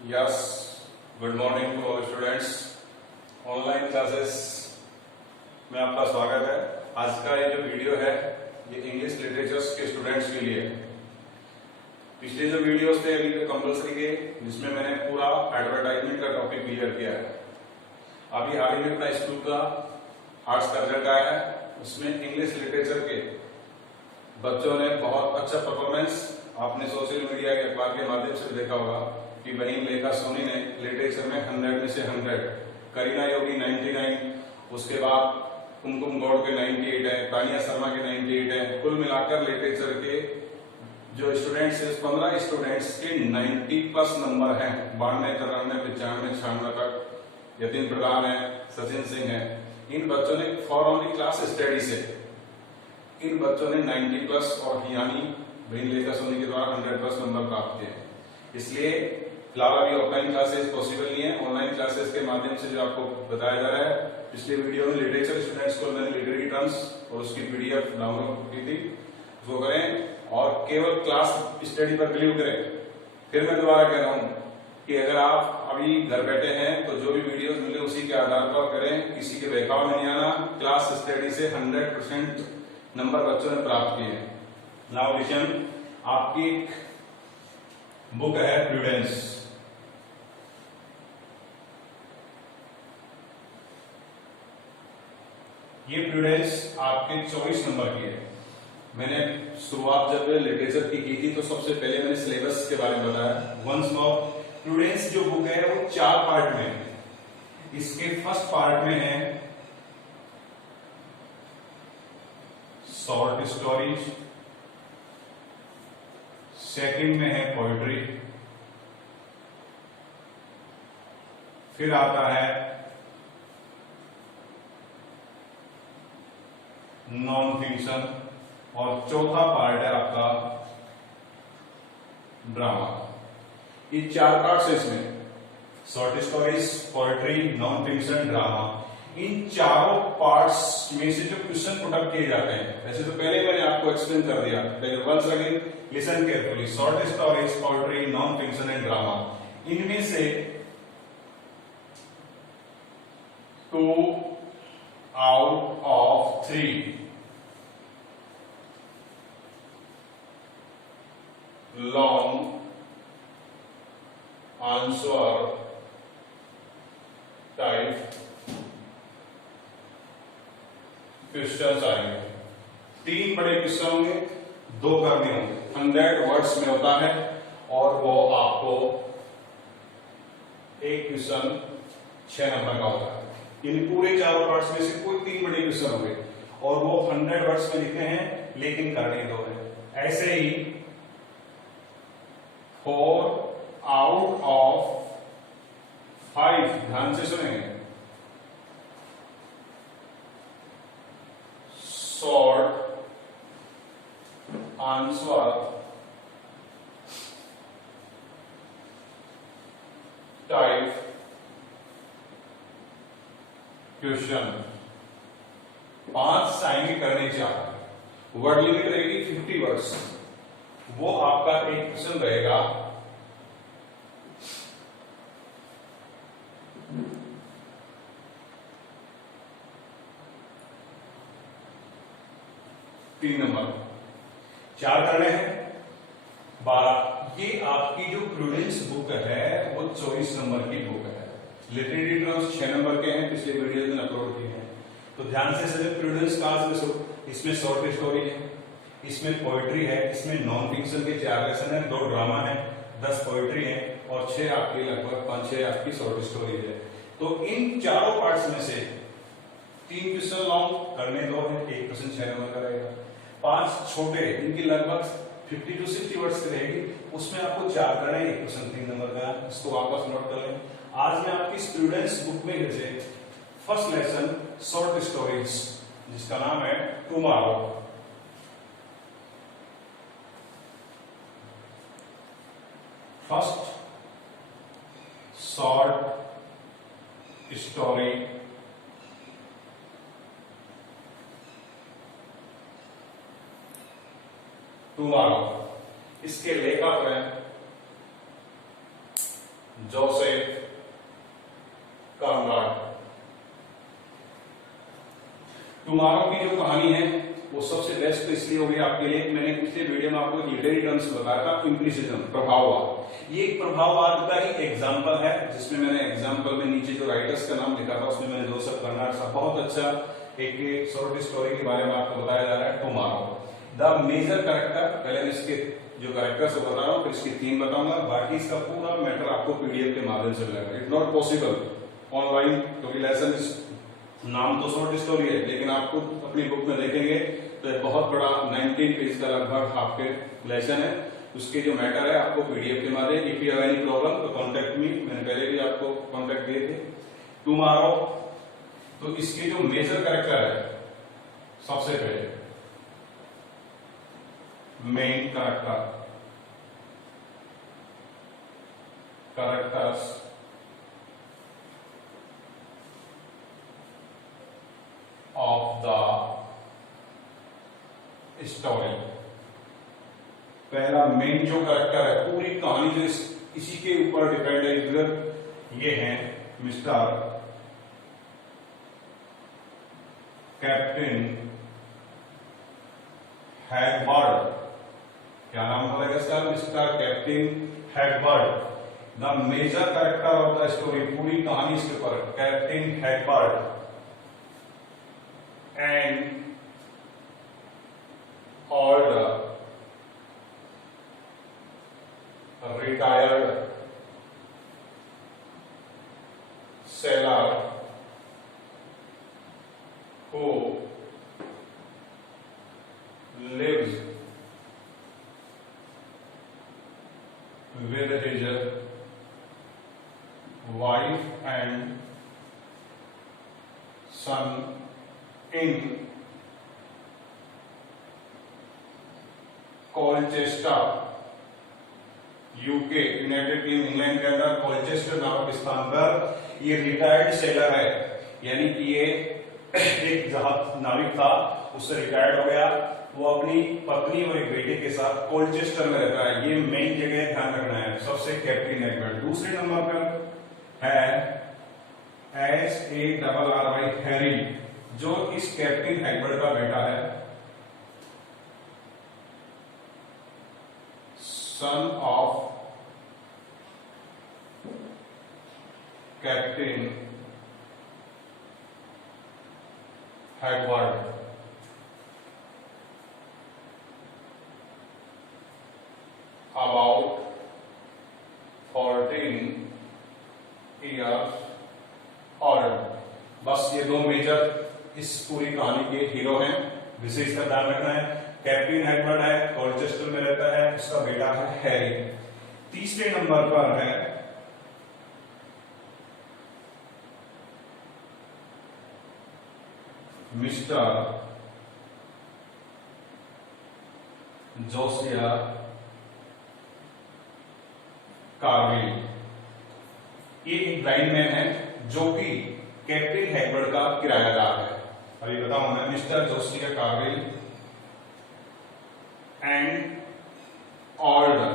Yes, good morning to all students. Online classes में आपका स्वागत है। आज का ये जो वीडियो है ये इंग्लिश लिटरेचर्स के स्टूडेंट्स के लिए है। पिछले जो वीडियोस थे अभी कंपलसरी के, जिसमें मैंने पूरा एडवर्टाइजमेंट का टॉपिक क्लियर किया है। अभी हाल ही में अपना स्कूल का आर्ट्स का रिजल्ट आया है, उसमें इंग्लिश लिटरेचर के बच्चों ने बहुत अच्छा परफॉर्मेंस आपने सोशल मीडिया के अखबार के माध्यम से देखा होगा कि बहन लेखा सोनी ने लिटरेचर में 100 में से 100, करीना योगी 99, उसके बाद कुमकुम गौड़ के 98 है, तानिया शर्मा के 98 है। कुल मिलाकर लिटरेचर के जो स्टूडेंट्स है 15 स्टूडेंट्स के 90 प्लस नंबर हैं। 92, 93, 95, 96 तक यतीन प्रधान है, सचिन सिंह है। इन बच्चों ने फॉर ओनली क्लास स्टडी से इन बच्चों ने 90 प्लस और यानी बहन लेखा सोनी के द्वारा 100 प्लस नंबर प्राप्त किए। इसलिए फिलहाल अभी ऑफलाइन क्लासेस पॉसिबल नहीं है, ऑनलाइन क्लासेस के माध्यम से जो आपको बताया जा रहा है। पिछले वीडियो में लिटरेचर स्टूडेंट्स को मैंने लिटरेरी टर्म्स और उसकी पीडीएफ डाउनलोड की थी, उसको करें और केवल क्लास स्टडी पर बिलीव करें। फिर मैं दोबारा कह रहा हूं कि अगर आप अभी घर बैठे हैं तो जो भी वीडियोस मिले उसी के आधार पर करें, किसी के बहकाव में नहीं आना। क्लास स्टडी से 100% नंबर बच्चों ने प्राप्त किए हैं। नाउ लिसन, आपकी एक बुक है प्रूडेंस। ये प्रूडेंस आपके 24 नंबर की है। मैंने शुरुआत जब लिटरेचर की थी तो सबसे पहले मैंने सिलेबस के बारे में बताया। वंस मोर, प्रूडेंस जो बुक है वो 4 पार्ट में है। इसके फर्स्ट पार्ट में है शॉर्ट स्टोरीज, सेकंड में है पोइट्री, फिर आता है नॉन फिक्शन और चौथा पार्ट है आपका ड्रामा। ये 4 पार्ट्स है इसमें, short stories, poetry, non fiction, drama. इन चारों पार्ट्स में से जो क्वेश्चन पुटअप किए जाते हैं, वैसे तो पहले मैंने आपको एक्सप्लेन कर दिया, लेकिन once again listen carefully. Short stories, poetry, non fiction and drama, इनमें से 2 out of 3 long answer type questions आएंगे। 3 बड़े क्वेश्चन होंगे, 2 करने होंगे। 100 वर्ड्स में होता है और वो आपको एक क्वेश्चन 6 नंबर का होता है। इन पूरे 4 पार्ट्स में से कोई 3 बड़े क्वेश्चन होंगे और वो 100 वर्ड्स में लिखे हैं, लेकिन करने 2 है। ऐसे ही 4 out of 5, ध्यान से सुनेंगे, शॉर्ट आंसर टाइप क्वेश्चन 5 आएंगे करने 4। वर्ड लिमिट रहेगी 50 वर्ड्स। वो आपका एक क्वेश्चन रहेगा तीन नंबर, 4 करने हैं 12। ये आपकी जो प्रूडेंस बुक है वो 24 नंबर की बुक है। लिटरेरी टर्म्स 6 नंबर के हैं, पिछले वीडियो में अपलोड किए हैं। तो ध्यान से समझे प्रूडेंस क्लास में इसमें शॉर्ट स्टोरी है, इसमें पोइट्री है, इसमें नॉन फिक्शन के 4 लेसन है, 2 ड्रामा है, 10 पोइट्री है और 6 आपकी लगभग 5-6 आपकी शॉर्ट स्टोरी है। तो इन चारों पार्ट्स में से 3 क्वेश्चन लॉन्ग करने 2 है, एक क्वेश्चन 6 नंबर का रहेगा। 5 छोटे, इनकी लगभग 50 to 60 वर्ड्स की रहेगी, उसमें आपको 4 करना है, एक क्वेश्चन 3 नंबर का। इसको वापस नोट कर लें। आज मैं आपकी स्टूडेंट्स बुक में से फर्स्ट लेसन शॉर्ट स्टोरीज, जिसका नाम है tomorrow. First short story tomorrow, इसके लेखक हैं जोसेफ कॉनराड। टुमारो की जो कहानी है वो सबसे बेस्ट इसलिए होगी आपके लिए, मैंने पिछले वीडियो में आपको लिटरेरी टर्म्स बताया था, इम्प्लिसिज्म, प्रभाववाद। ये एक प्रभाववाद का ही एग्जांपल है, जिसमें मैंने एग्जांपल में नीचे जो राइटर्स का नाम लिखा था उसमें मैंने जोसेफ कॉनराड साहब, बहुत अच्छा एक शॉर्ट स्टोरी के बारे में आपको बताया जा रहा है, टुमारो। द मेजर कैरेक्टर, पहले मैं इसके जो कैरेक्टर्स बता रहा हूँ, फिर इसकी थीम बताऊंगा, बाकी इसका पूरा मैटर आपको पीडीएफ के माध्यम से मिलेगा। इट्स नॉट पॉसिबल ऑनलाइन, क्योंकि लेसन नाम तो शॉर्ट स्टोरी है, लेकिन आपको अपनी बुक में देखेंगे तो एक बहुत बड़ा 19 पेज का लगभग आपके लेसन है, उसके जो मैटर है आपको पीडीएफ के माध्यम। If you have any problem तो कॉन्टेक्ट मी, मैंने पहले भी आपको कॉन्टेक्ट दिए थे। टुमारो, तो इसके जो मेजर कैरेक्टर है, सबसे पहले main characters of the story. पहला मेन जो कैरेक्टर है, पूरी कहानी जो इसी के ऊपर डिपेंड है, इधर ये है मिस्टर कैप्टन हैगबर्ड। क्या नाम बोलेगा इसका? Mister captain Hagberd. The major character of the story, पूरी कहानी इसके ऊपर, captain Hagberd and all the retired sailor who lives with his wife and son in Colchester, UK, United kingdom, England के अंदर कोलचेस्टर नामक स्थान पर ये रिटायर्ड सेलर है, यानी कि ये एक जहाज नाविक था, उससे रिटायर्ड हो गया, वो अपनी पत्नी और एक बेटे के साथ कोलचेस्टर में रहता है। ये मेन जगह ध्यान रखना है। सबसे कैप्टन हैगबर्ड। दूसरे नंबर पर है HARRY, हैरी, जो इस कैप्टन हैगबर्ड का बेटा है, son of Captain Hagbard। About 14 years old। बस ये दो मेजर इस पूरी कहानी के हीरो हैं, विशेष का ध्यान रखना है। कैप्टन हैगबर्ड है, कोलचेस्टर में रहता है, उसका बेटा है हैरी। तीसरे नंबर पर है मिस्टर जोसिया कार्विल। ये एक ब्लाइंड मैन है जो कि कैप्टन हैगबर्ड का किरायादार है। अभी बताऊं मैं, mister Josiah Carvil and order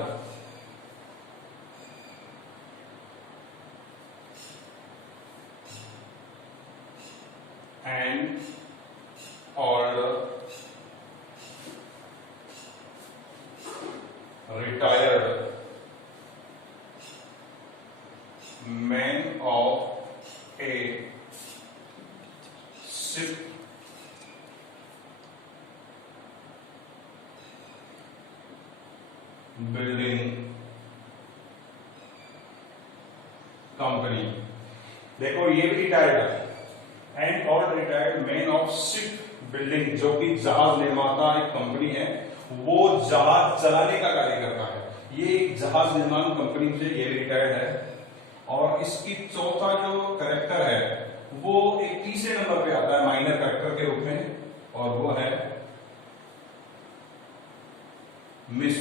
and order retired man of a ship building company. देखो ये भी रिटायर्ड है, and all retired man of ship building, जो कि जहाज निर्माता एक कंपनी है, वो जहाज चलाने का कार्य करता है। ये एक जहाज निर्माण कंपनी से ये रिटायर्ड है। और इसकी चौथा जो कैरेक्टर है वो एक तीसरे नंबर पे आता है माइनर कैरेक्टर के रूप में, और वो है miss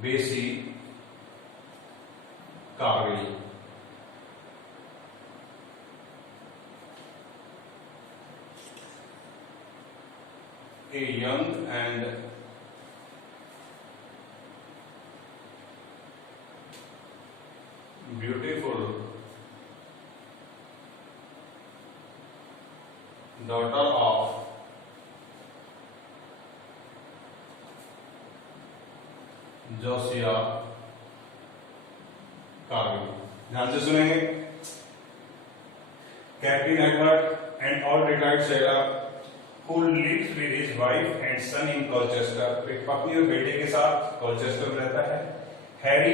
Bessie Carvil. A young and beautiful daughter of Josiah Carvil. ध्यान से सुनेंगे। Captain Edward and all retired sailor who lives with his wife and son in Colchester, एक पत्नी और बेटे के साथ कॉलचेस्टर में रहता है। हैरी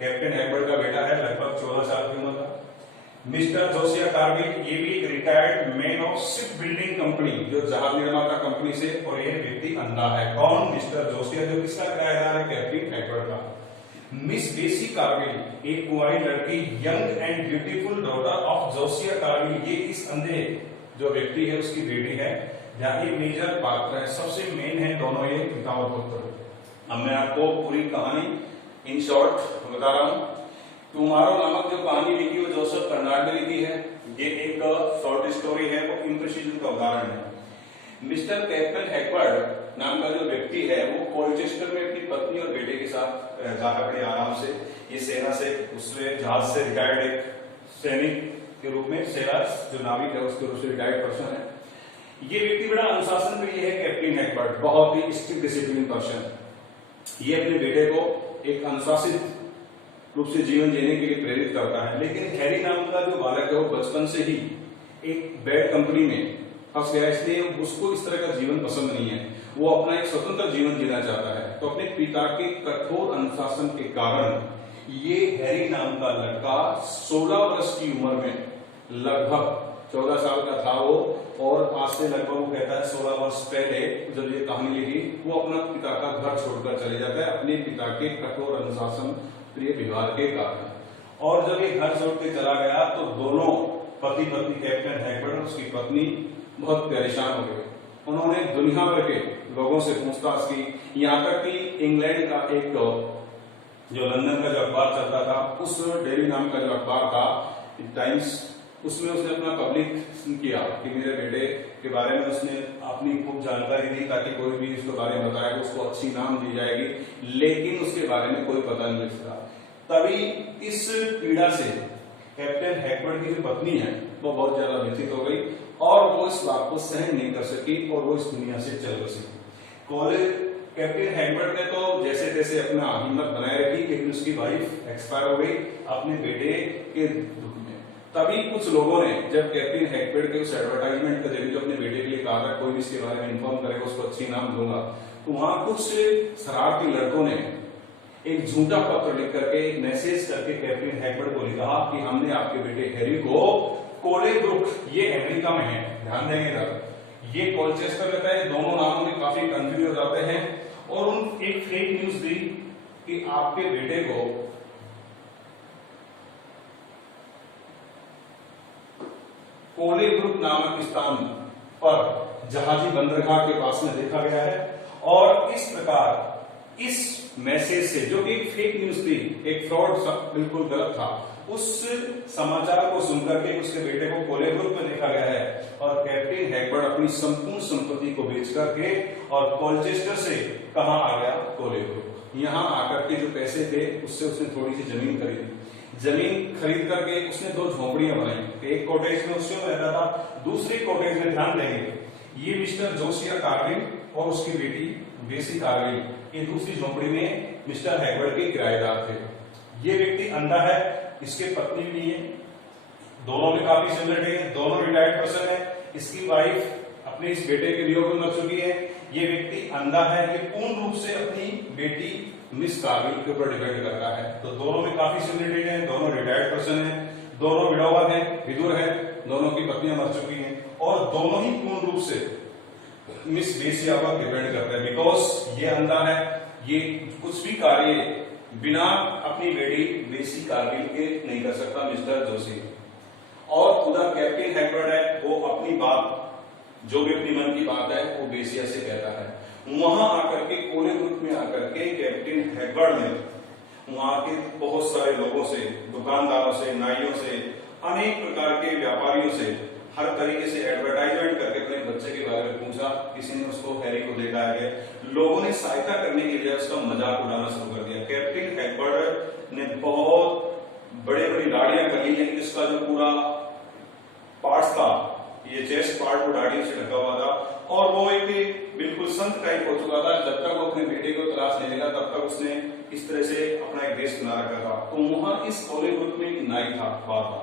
कैप्टन एडवर्ड का बेटा है, लगभग 14 साल की उम्र का। मिस्टर जोसिया कार्विल, ये भी एक retired man of ship building company, जो जहाज निर्माता कंपनी से, और ये व्यक्ति अंधा है। कौन? मिस्टर जोसिया, जो किसका किराएदार है? कैप्टन एडवर्ड का। मिस बेसी कार्विल, एक कुंवारी लड़की, young and beautiful daughter of Josiah Carvil, ये इस अंधे जो व्यक्ति है उसकी बेटी है। यहाँ ये मेजर पात्र है, सबसे मेन है दोनों ये पिता और पुत्र। अब मैं आपको पूरी कहानी इन शॉर्ट बता रहा हूँ। टुमारो नामक जो कहानी लिखी वो जोसेफ कर्नाड ने लिखी है। ये एक शॉर्ट स्टोरी है, वो इम्प्रेसिज्म का उदाहरण है। मिस्टर कैप्टन हैकवर्ड नाम का जो व्यक्ति है वो कोलचेस्टर में अपनी पत्नी और बेटे के साथ रहता है बड़े आराम से। ये सेना से, उससे जहाज से रिटायर्ड एक सैनिक के रूप में, सेना जो नाविक है उसके रूप से रिटायर्ड पर्सन है। ये व्यक्ति बड़ा अनुशासन प्रिय है कैप्टन हैकवर्ड, बहुत ही स्ट्रिक्ट डिसिप्लिन पर्सन। ये अपने बेटे को एक अनुशासित रूप से जीवन जीने के लिए प्रेरित करता है। लेकिन हैरी नाम का जो बालक है वो बचपन से ही एक बैड कंपनी में फंस गया, इसलिए उसको इस तरह का जीवन पसंद नहीं है। वो अपना एक स्वतंत्र जीवन जीना चाहता है। तो अपने पिता के कठोर अनुशासन के कारण ये हैरी नाम का लड़का 16 वर्ष की उम्र में, लगभग 14 साल का था वो, और आज से लगभग वो कहता है 16 वर्ष पहले जब ये कहानी लिखी, वो अपना पिता का घर छोड़कर चले जाता है अपने पिता के कठोर अनुशासन प्रिय व्यवहार के कारण। और जब ये घर छोड़ के चला गया तो दोनों पति पत्नी, कैप्टन हैकवर्ड और उसकी पत्नी, बहुत परेशान हो गए। उन्होंने दुनिया भर के लोगों से पूछताछ की, यहाँ तक कि इंग्लैंड का एक जो लंदन का जो अखबार चलता था, उस डेली नाम का जो अखबार था टाइम्स, उसमें उसने अपना पब्लिक किया कि मेरे बेटे के बारे में उसने अपनी खूब जानकारी दी, ताकि कोई भी इसके बारे में बताएगा उसको अच्छी नाम दी जाएगी। लेकिन उसके बारे में कोई पता नहीं चलता। तभी इस पीड़ा से कैप्टन हैकवर्ड की जो पत्नी है वो बहुत ज्यादा व्यथित हो गई, और वो इस बात को सहन नहीं कर सकी और वो इस दुनिया से चल बसी। कैप्टन हैकवर्ड ने तो जैसे तैसे अपना हिम्मत बनाए रखी, लेकिन उसकी वाइफ एक्सपायर हो गई अपने बेटे के दुख में। तभी कुछ लोगों ने, जब कैप्टन हैकवर्ड के उस एडवर्टाइजमेंट को देखी जो अपने बेटे के लिए कहा था कोई भी इसके बारे में इन्फॉर्म करेगा उसको अच्छी नाम दूंगा, तो वहां कुछ शरारती लड़कों ने एक झूठा पत्र लिख करके, एक मैसेज करके कैप्टन हैकवर्ड को लिखा कि हमने आपके बेटे हैरी को कोलेब्रुक, ये अमेरिका में है, ध्यान देंगे, ये कोलचेस्टर रहता है, दोनों नामों में काफी कंफ्यूज हो जाते हैं, और उन एक फेक न्यूज दी कि आपके बेटे को कोलेब्रुक नामक स्थान पर जहाजी बंदरगाह के पास में देखा गया है। और इस प्रकार इस मैसेज से, जो कि एक फेक न्यूज थी, एक फ्रॉड, बिल्कुल गलत था, उस समाचार को सुनकर के उसके बेटे को कोलेब्रुक में देखा गया है। और कैप्टन हैकवर्ड अपनी संपूर्ण संपत्ति को बेच करके और कोलचेस्टर से कहां आ गया? कोलेब्रुक। यहां आकर के जो पैसे थे उससे उसने थोड़ी सी जमीन खरीदी। जमीन खरीद करके उसने 2 झोपड़ियां बनाई। एक कॉटेज में उसमें रहता था, दूसरी कॉटेज में, ध्यान देंगे, ये मिस्टर जोसिया कार्विल और उसकी बेटी बेसी कार्विल, ये दूसरी झोपड़ी में मिस्टर हैकवर्ड के किराएदार थे। ये व्यक्ति अंधा है, इसके पत्नी भी नहीं है, दोनों में काफी सिमिलरिटी है, दोनों रिटायर्ड पर्सन है। इसकी वाइफ अपने इस बेटे के वियोग में मर चुकी है। ये व्यक्ति अंधा है, ये पूर्ण रूप से अपनी बेटी मिस कार्विल के ऊपर डिपेंड करता है। तो दोनों में काफी सिमिलरिटी है, दोनों रिटायर्ड पर्सन है, दोनों विडोवर है, विधुर है, दोनों की पत्नियां मर चुकी हैं, और दोनों ही पूर्ण रूप से मिस बेसिया पर डिपेंड करते हैं। बिकॉज ये अंधा है, ये कुछ भी कार्य बिना अपनी बेटी बेसी कार्विल के नहीं कर सकता मिस्टर जोशी। और उधर कैप्टन हैकवर्ड है, वो अपनी बात, जो भी अपनी मन की बात है वो बेसिया से कहता है। वहां आकर के, कोलेब्रुक में आकर के कैप्टन हैकवर्ड ने वहां के बहुत सारे लोगों से, दुकानदारों से, नाइयों से, अनेक प्रकार के व्यापारियों से हर तरीके से एडवर्टाइजमेंट करके अपने बच्चे के बारे में पूछा। किसी ने उसको हैरी को दिखाया गया, लोगों ने सहायता करने के लिए उसका मजाक उड़ाना शुरू कर दिया। कैप्टन हैकवर्ड ने बहुत बड़े पूरा पार्ट था, ये चेस्ट पार्ट वो दाढ़ी से ढका हुआ था और वो एक बिल्कुल संत टाइप हो चुका था। जब तक वो अपने बेटे को तलाश नहीं लेगा तब तक उसने इस तरह से अपना एक देश बना रखा था। तो वहां इस कॉलेज ग्रुप में एक नाई था, बाबा,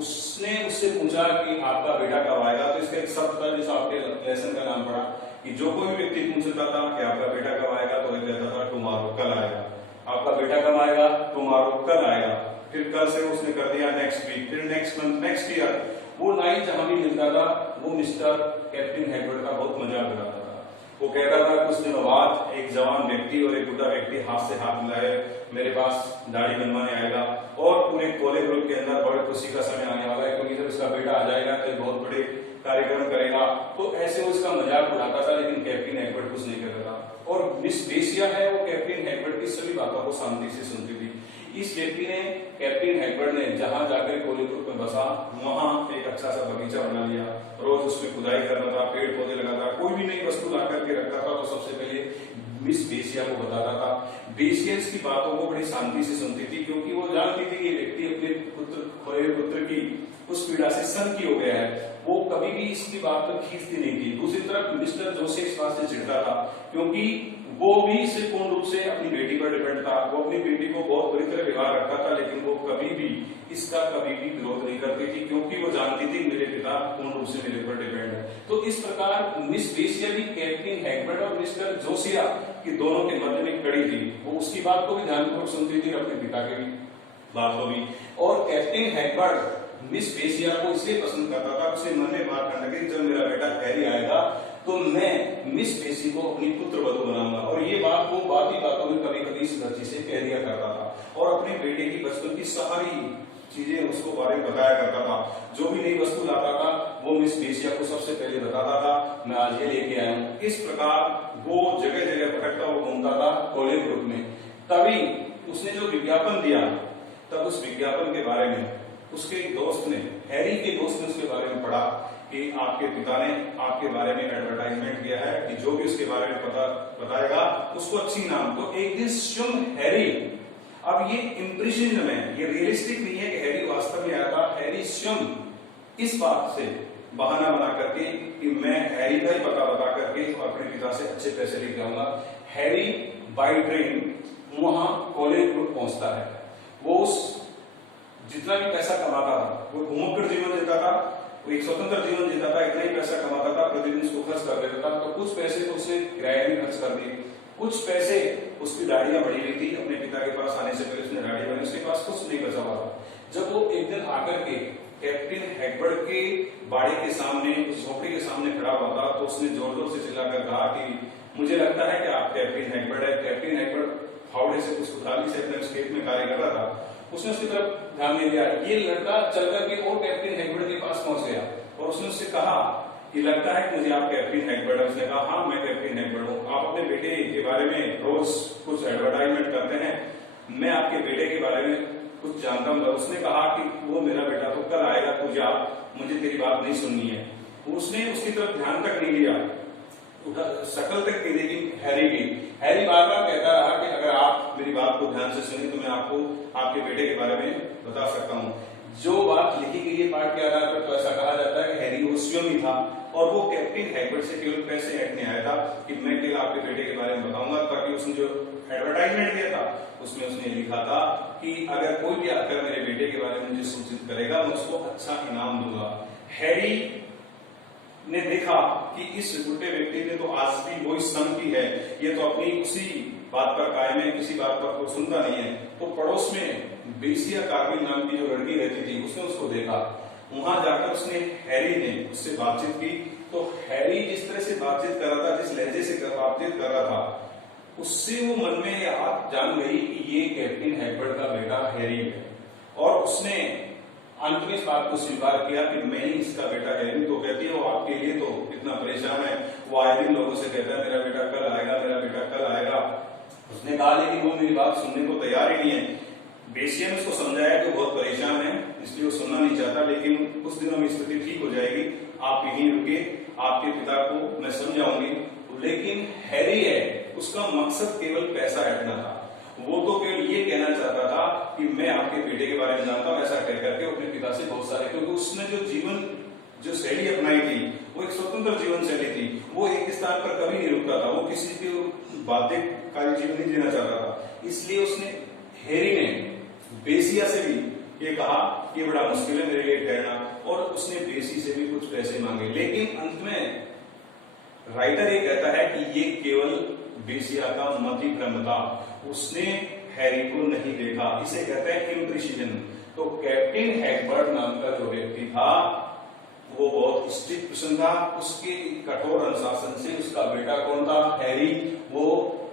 उसने उससे पूछा कि आपका बेटा कब आएगा। तो इसका एक शब्द था जिस आपके लेसन का नाम पड़ा कि जो कोई व्यक्ति पूछता था कि आपका बेटा कब आएगा तो वो कहता था टुमारो, कल आएगा। आपका बेटा कब आएगा? टुमारो, कल आएगा। फिर कल से उसने कर दिया नेक्स्ट वीक, फिर नेक्स्ट मंथ, नेक्स्ट ईयर। वो नाई जहां भी मिलता था वो मिस्टर कैप्टन हैगबर्ट का बहुत मजाक उड़ाता था। वो कहता था कुछ दिनों बाद एक जवान व्यक्ति और एक बुढ़ा व्यक्ति हाथ से हाथ मिलाए मेरे पास दाढ़ी बनवाने आएगा और पूरे कॉलेज ग्रुप के अंदर बड़ी खुशी का समय आने वाला है, क्योंकि जब उसका बेटा आ जाएगा तो बहुत बड़े कार्यक्रम करेगा। तो ऐसे वो उसका मजाक उड़ाता था, लेकिन कैप्टन हैगबर्ट कुछ नहीं करता था। और मिस बेसिया है वो कैप्टन हैगबर्ट की सभी बातों को शांति से सुनती थी। इस व्यक्ति ने, कैप्टन हैगबर्ट ने जहां जाकर कॉलेज ग्रुप में बसा वहां एक अच्छा सा बगीचा बना लिया। रोज उसमें खुदाई करना था, पेड़ पौधे लगाता था, कोई भी नई वस्तु ला करके रखता था तो सबसे पहले मिस बेसिया को बताता था। बेसिया इसकी बातों को बड़ी शांति से सुनती थी, क्योंकि वो जानती थी कि व्यक्ति अपने खोए हुए पुत्र की उस पीड़ा से सनकी हो गया है। वो कभी भी इसकी बात पर खींचती नहीं थी। दूसरी तरफ मिस्टर जोसेफ इस बात से चिढ़ता था, क्योंकि वो भी इसे पूर्ण रूप से अपनी बेटी पर डिपेंड था। वो अपनी बेटी को बहुत बुरी तरह व्यवहार रखता था, लेकिन वो कभी भी इसका कभी भी विरोध नहीं करती थी, क्योंकि वो जानती थी मेरे पिता पूर्ण रूप से मेरे पर डिपेंड है। तो इस प्रकार मिस बेसिया भी कैप्टन हैगबर्ट और मिस्टर जोसिया की दोनों के मध्य में कड़ी थी। वो उसकी बात को भी ध्यानपूर्वक सुनती थी, अपने पिता की भी बात को भी। और कैप्टन हैगबर्ट मिस बेसिया को इसलिए पसंद करता था, उसे मन में बात करने लगी जब मेरा बेटा हैरी आएगा तो मैं मिस बेसी को अपनी पुत्र वधू बनाऊंगा। और ये बात वो बात ही बातों में कभी कभी इस बच्ची से कह दिया करता था और अपने बेटे की बचपन की सारी चीजें उसको बारे में बताया करता था। जो भी नई वस्तु लाता था वो मिस बेसिया को सबसे पहले बताता था, मैं आज ये लेके आया हूँ। इस प्रकार वो जगह जगह भटकता हुआ घूमता था कॉलेज ग्रुप में। तभी उसने जो विज्ञापन दिया, तब उस विज्ञापन के बारे में उसके दोस्त ने, हैरी के दोस्त ने उसके बारे में पढ़ा कि आपके पिता ने आपके बारे में एडवर्टाइजमेंट किया है कि जो भी उसके बारे में बताएगा उसको अच्छी नाम। तो एक दिन स्वयं हैरी, अब ये इम्प्रेशनिज्म है, ये रियलिस्टिक नहीं है कि हैरी वास्तव में आया था। हैरी स्वयं इस बात से बहाना बना करके कि मैं हैरी का ही पता बता करके और अपने पिता से अच्छे पैसे लेके आऊंगा। हैरी बाई ट्रेन वहां कॉलेज ग्रुप पहुंचता है। वो जितना भी पैसा कमाता था वो घूमकर जीवन जीता था, वो एक स्वतंत्र जीवन जीता था, इतना ही पैसा कमाता था, प्रतिदिन उसको खर्च कर देता था। तो कुछ पैसे तो उसने किराए में खर्च कर दिए, कुछ पैसे उसकी दाढ़ियां बढ़ी हुई थी, अपने पिता के पास आने से पहले उसने दाढ़ी बनी, उसके पास कुछ नहीं बचा हुआ था। जब वो एक दिन आकर के कैप्टन हैगबर्ट के बाड़ी के सामने, उस झोपड़ी के सामने खड़ा हुआ था, तो उसने जोर जोर से चिल्लाकर कहा कि मुझे लगता है कि आप कैप्टन हैगबर्ट है। कैप्टन हैगबर्ट फावड़े से कुछ उठाली से अपने खेत में कार्य कर रहा था। उसने उसकी तरफ ध्यान नहीं दिया। ये लड़का चल करके और कैप्टन हैगबर्ट के पास पहुंच गया और उसने उससे कहा कि लगता है कि मुझे आप कैप्टन हैगबर्ट है। उसने कहा हाँ मैं कैप्टन हैगबर्ट हूँ, आप अपने बेटे के बारे में रोज कुछ एडवर्टाइजमेंट करते हैं, मैं आपके बेटे के बारे में कुछ जानता हूँ। उसने कहा कि वो मेरा बेटा तो कल आएगा, तू जा, मुझे तेरी बात नहीं सुननी है। उसने उसकी तरफ ध्यान तक नहीं दिया, शकल तक की, लेकिन हैरी बार बार कहता रहा कि अगर आप मेरी बात को ध्यान से सुने तो मैं आपको आपके बेटे के बारे में बता सकता हूँ। जो बात लिखी गई है पाठ के आधार पर, तो ऐसा कहा जाता है कि हैरी वो स्वयं ही था और वो कैप्टन हैगबर्ट से केवल पैसे ऐंठने आया था कि मैं केवल आपके बेटे के बारे में बताऊंगा। ताकि उसने जो एडवर्टाइजमेंट दिया था उसमें उसने लिखा था कि अगर कोई भी आकर मेरे बेटे के बारे में मुझे सूचित करेगा मैं उसको अच्छा इनाम दूंगा। हैरी ने देखा कि इस बुढ़े व्यक्ति ने तो आज भी वही सन की है, ये तो अपनी उसी बात पर कायम है, किसी बात पर को सुनता नहीं है। तो पड़ोस में बेसिया कार्विल नाम की जो लड़की रहती थी उसने उसको देखा। वहां जाकर उसने हैरी ने उससे बातचीत की। तो हैरी जिस तरह से बातचीत कर रहा था, जिस लहजे से बातचीत कर रहा था, उससे वो मन में ये बात जान गई कि ये कैप्टन हैगबर्ट का बेटा हैरी है। और उसने अंत में इस बात को स्वीकार किया कि मैं ही इसका बेटा हैरी। तो कहती है वो आपके लिए तो इतना परेशान है, वो आए दिन लोगों से कहता है मेरा बेटा कल आएगा, मेरा बेटा कल आएगा। उसने कहा लेकिन वो मेरी बात सुनने को तैयार ही नहीं है। बेसिया ने उसको समझाया कि बहुत परेशान है, इसलिए वो सुनना नहीं चाहता, लेकिन कुछ दिनों में स्थिति ठीक हो जाएगी, आप यहीं रुकिए, आपके पिता को मैं समझाऊंगी। लेकिन हैरी है, उसका मकसद केवल पैसा ऐंठना था। वो तो केवल ये कहना चाहता था कि मैं आपके बेटे के बारे में जानता हूं, ऐसा कह करके अपने पिता से बहुत सारे, क्योंकि उसने जो शैली अपनाई थी वो एक स्वतंत्र जीवन शैली थी। वो एक स्थान पर कभी नहीं रुकता था, वो किसी के बाध्यकारी जीवन नहीं जीना चाहता था। इसलिए उसने, हैरी ने बेसिया से भी ये कहा कि बड़ा मुश्किल है मेरे लिए ठहरना, और उसने बेसी से भी कुछ पैसे मांगे। लेकिन अंत में राइटर ये कहता है कि ये केवल बेसिया का मति भ्रम था, उसने हैरी को नहीं देखा। इसे कहते हैं इम्प्रिसिजन। तो कैप्टन हैगबर्ट नाम का जो व्यक्ति था वो बहुत स्ट्रिक्ट पर्सन था, उसके कठोर अनुशासन से उसका बेटा कौन था, हैरी, वो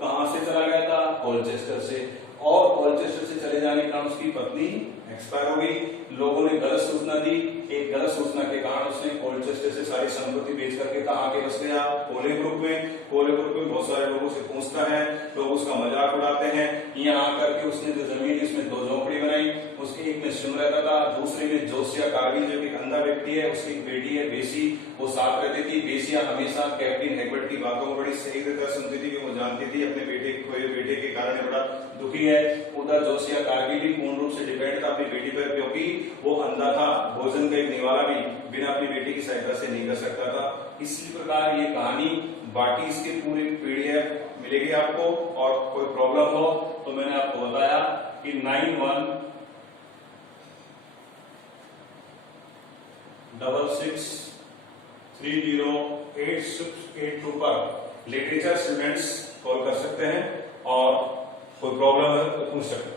कहां से चला गया था, कोलचेस्टर से, और कोलचेस्टर से चले जाने के कारण उसकी पत्नी एक्सपायर हो गई। लोगों ने गलत सूचना दी, एक गलत सूचना के कारण उसने कोलचेस्टर से सारी संपत्ति बेच करके कहां के बस गया, कोलेब्रुक में। कोलेब्रुक में बहुत सारे लोगों से पूछता है, लोग उसका मजाक उड़ाते हैं। यहाँ आकर के उसने जो जमीन इसमें 2 झोपड़ी बनाई, उसके एक में सिम रहता था, दूसरे में जोसिया कार्विल जो एक अंधा व्यक्ति है, उसकी एक बेटी है बेसी, वो साथ रहती थी। बेसिया हमेशा कैप्टन हैगबर्ट की बातों को बड़ी सही तरह सुनती थी, कि वो जानती थी अपने बेटे के कारण बड़ा दुखी है। उधर जोसिया कार्विल भी पूर्ण रूप से डिपेंड था अपनी बेटी पर, क्योंकि वो अंधा था, भोजन का एक निवाला भी बिना अपनी बेटी की सहायता से नहीं कर सकता था। इसी प्रकार ये कहानी बाकी इसके पूरी PDF मिलेगी आपको, और कोई प्रॉब्लम हो तो मैंने आपको बताया कि 9166308682 पर लिटरेचर स्टूडेंट्स कॉल कर सकते हैं, और कोई प्रॉब्लम है तो पूछ सकते हैं।